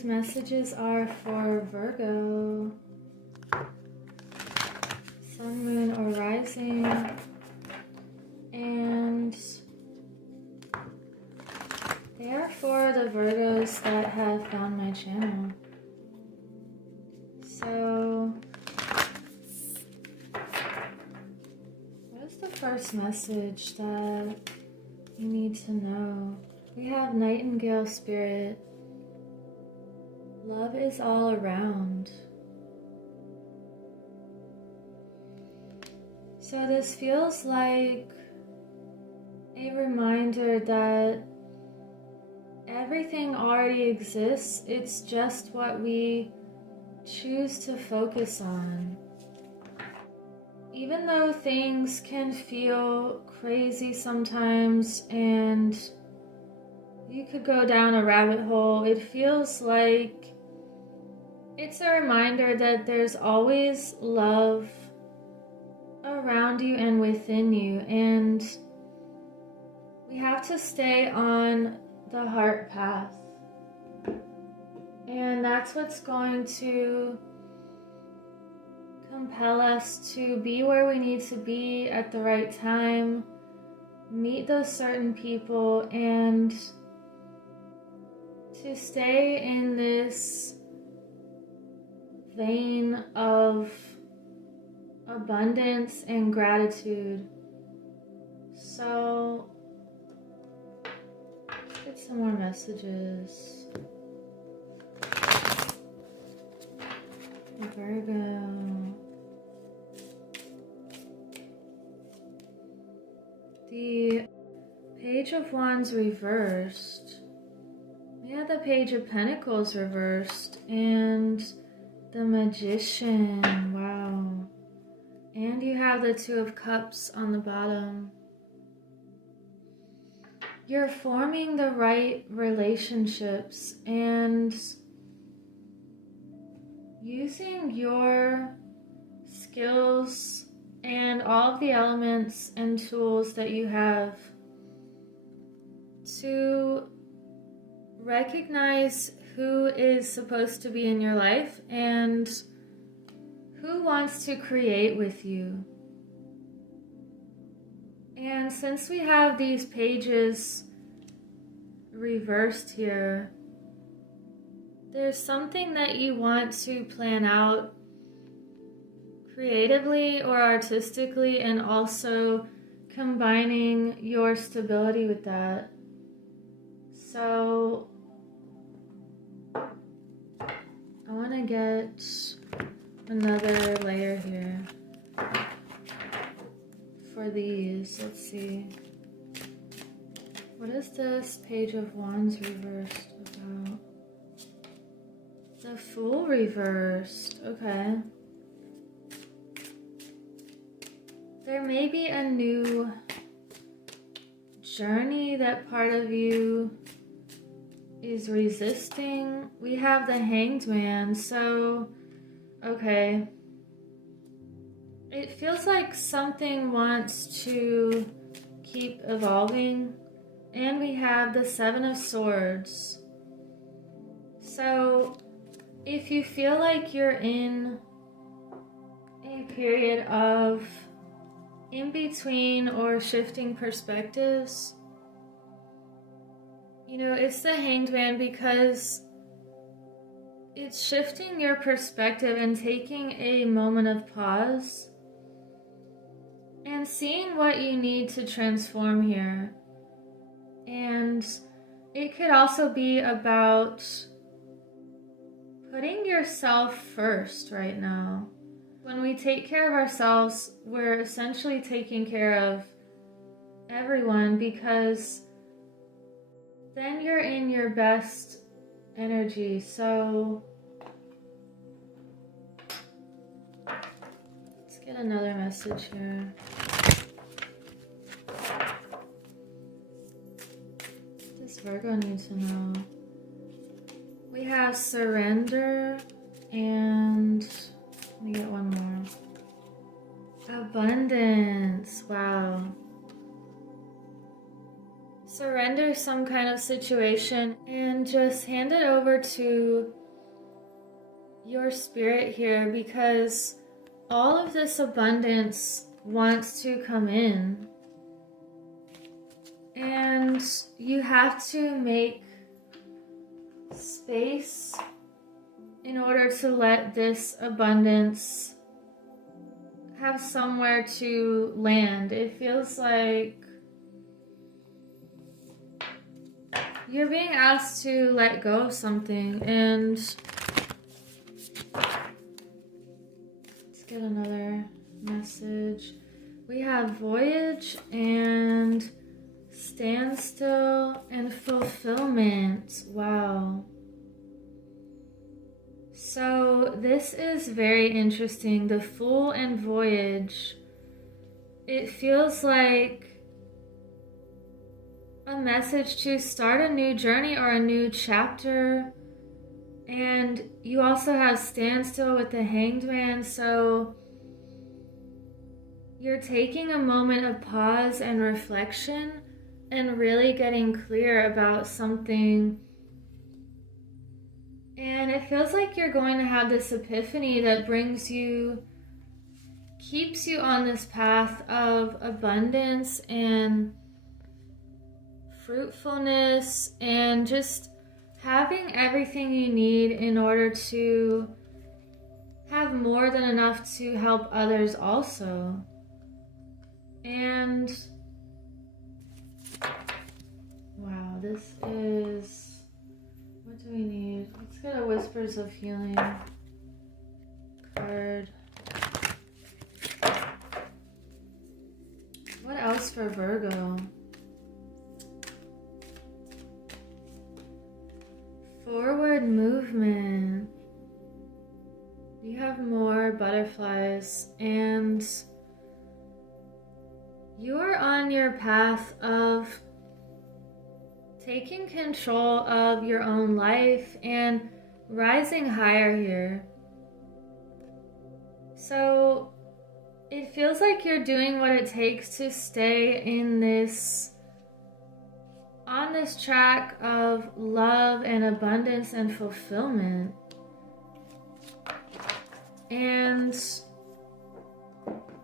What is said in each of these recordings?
these messages are for Virgo, Sun, Moon, or Rising, and they are for the Virgos that have found my channel. So, what is the first message that you need to know? We have Nightingale Spirit. Love is all around. So this feels like a reminder that everything already exists. It's just what we choose to focus on. Even though things can feel crazy sometimes and you could go down a rabbit hole, it feels like it's a reminder that there's always love around you and within you, and we have to stay on the heart path. And that's what's going to compel us to be where we need to be at the right time, meet those certain people, and to stay in this vein of abundance and gratitude. So, let's get some more messages. Virgo. The Page of Wands reversed. We had the Page of Pentacles reversed and the Magician. Wow. And you have the Two of Cups on the bottom. You're forming the right relationships and using your skills and all of the elements and tools that you have to recognize who is supposed to be in your life and who wants to create with you. And since we have these pages reversed here, there's something that you want to plan out creatively or artistically, and also combining your stability with that. So I want to get another layer here for these. Let's see. What is this Page of Wands reversed about? The Fool reversed. Okay. There may be a new journey that part of you is resisting. We have the Hanged Man, so okay. It feels like something wants to keep evolving. And we have the Seven of Swords. So if you feel like you're in a period of in between or shifting perspectives, you know, it's the Hanged Man because it's shifting your perspective and taking a moment of pause and seeing what you need to transform here. And it could also be about putting yourself first right now. When we take care of ourselves, we're essentially taking care of everyone, because then you're in your best energy. So let's get another message here. What does Virgo need to know? We have surrender and let me get one more. Abundance. Wow. surrender some kind of situation and just hand it over to your spirit here, because all of this abundance wants to come in. And you have to make space in order to let this abundance have somewhere to land. It feels like you're being asked to let go of something. And let's get another message. We have voyage and standstill and fulfillment. Wow. So this is very interesting. The Fool and voyage. It feels like a message to start a new journey or a new chapter. And you also have standstill with the Hanged Man. So you're taking a moment of pause and reflection and really getting clear about something. And it feels like you're going to have this epiphany that keeps you on this path of abundance and fruitfulness and just having everything you need in order to have more than enough to help others also. And wow, this is, what do we need? Let's get a Whispers of Healing card. What else for Virgo? Forward movement. You have more butterflies, and you are on your path of taking control of your own life and rising higher here. So it feels like you're doing what it takes to stay on this track of love and abundance and fulfillment. And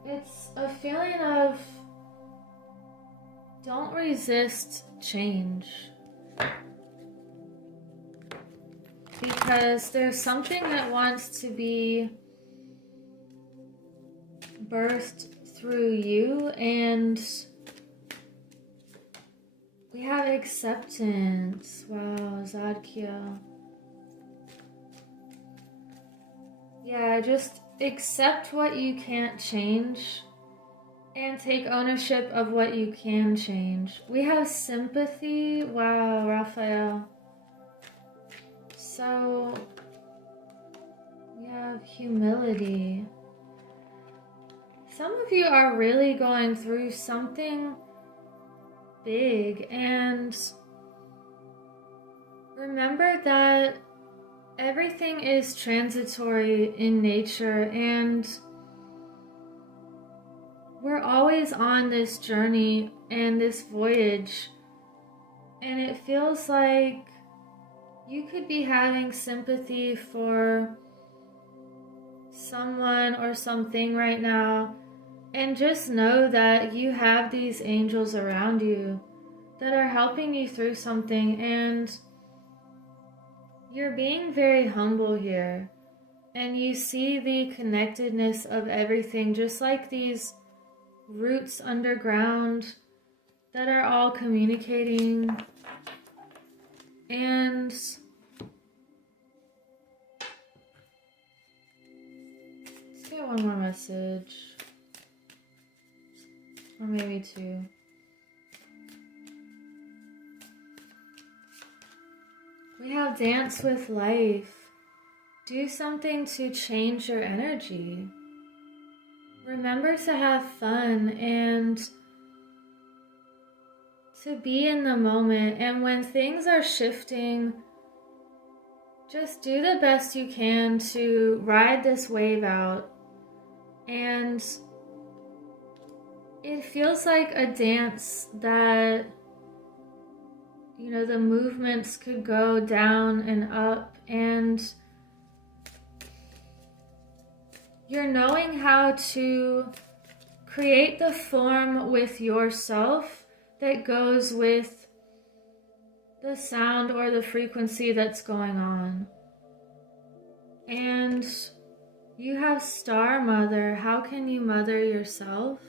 it's a feeling of don't resist change. Because there's something that wants to be birthed through you, and we have acceptance. Wow, Zadkia. Yeah, just accept what you can't change and take ownership of what you can change. We have sympathy. Wow, Raphael. So we have humility. Some of you are really going through something big, and remember that everything is transitory in nature, and we're always on this journey and this voyage, and it feels like you could be having sympathy for someone or something right now, and just know that you have these angels around you that are helping you through something, and you're being very humble here, and you see the connectedness of everything, just like these roots underground that are all communicating. And let's get one more message, or maybe two. We have dance with life. Do something to change your energy. Remember to have fun and to be in the moment. And when things are shifting, just do the best you can to ride this wave out. And it feels like a dance that the movements could go down and up, and you're knowing how to create the form with yourself that goes with the sound or the frequency that's going on. And you have Star Mother. How can you mother yourself?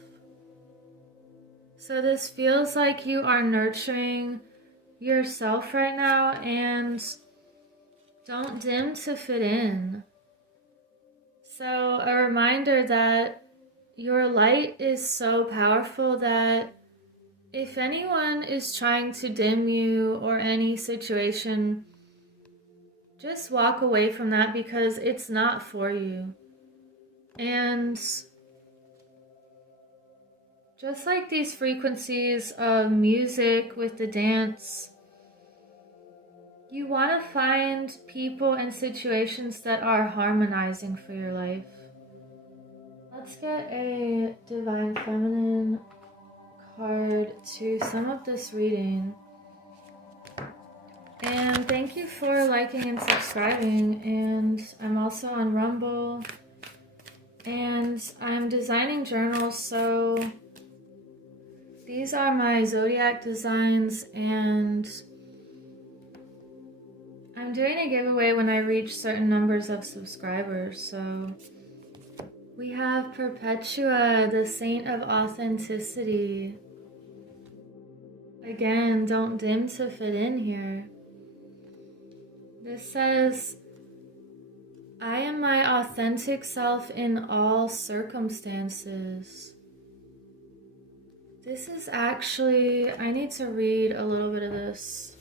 So this feels like you are nurturing yourself right now, and don't dim to fit in. So a reminder that your light is so powerful that if anyone is trying to dim you or any situation, just walk away from that, because it's not for you. And just like these frequencies of music with the dance, you want to find people and situations that are harmonizing for your life. Let's get a Divine Feminine card to sum up this reading. And thank you for liking and subscribing. And I'm also on Rumble. And I'm designing journals, so these are my zodiac designs, and I'm doing a giveaway when I reach certain numbers of subscribers. So we have Perpetua, the Saint of Authenticity. Again, don't dim to fit in here. This says, I am my authentic self in all circumstances. This is actually, I need to read a little bit of this.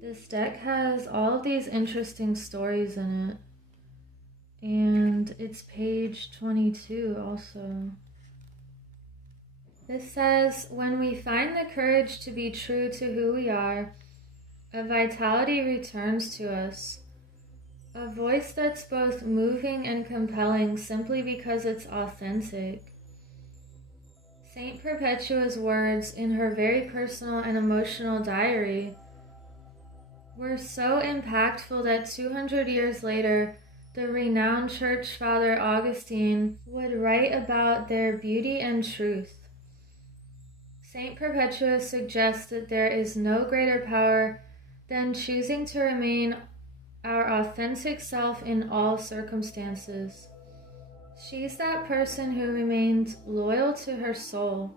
This deck has all of these interesting stories in it. And it's page 22 also. This says, when we find the courage to be true to who we are, a vitality returns to us. A voice that's both moving and compelling simply because it's authentic. Saint Perpetua's words in her very personal and emotional diary were so impactful that 200 years later, the renowned church father Augustine would write about their beauty and truth. Saint Perpetua suggests that there is no greater power than choosing to remain our authentic self in all circumstances. She's that person who remains loyal to her soul,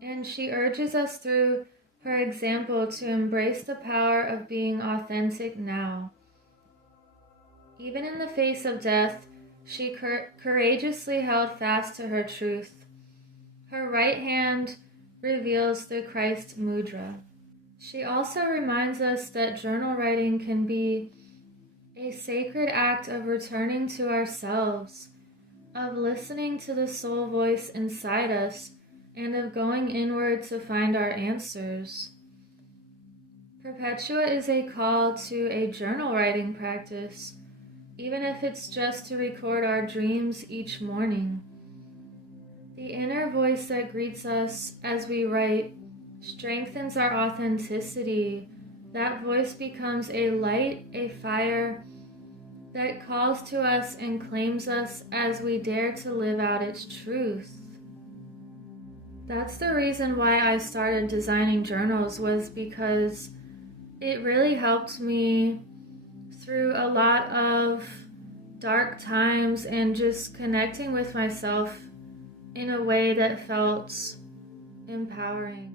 and she urges us through her example to embrace the power of being authentic now. Even in the face of death, she courageously held fast to her truth. Her right hand reveals the Christ mudra. She also reminds us that journal writing can be a sacred act of returning to ourselves, of listening to the soul voice inside us, and of going inward to find our answers. Perpetua is a call to a journal writing practice, even if it's just to record our dreams each morning. The inner voice that greets us as we write strengthens our authenticity. That voice becomes a light, a fire that calls to us and claims us as we dare to live out its truth. That's the reason why I started designing journals, was because it really helped me through a lot of dark times and just connecting with myself in a way that felt empowering.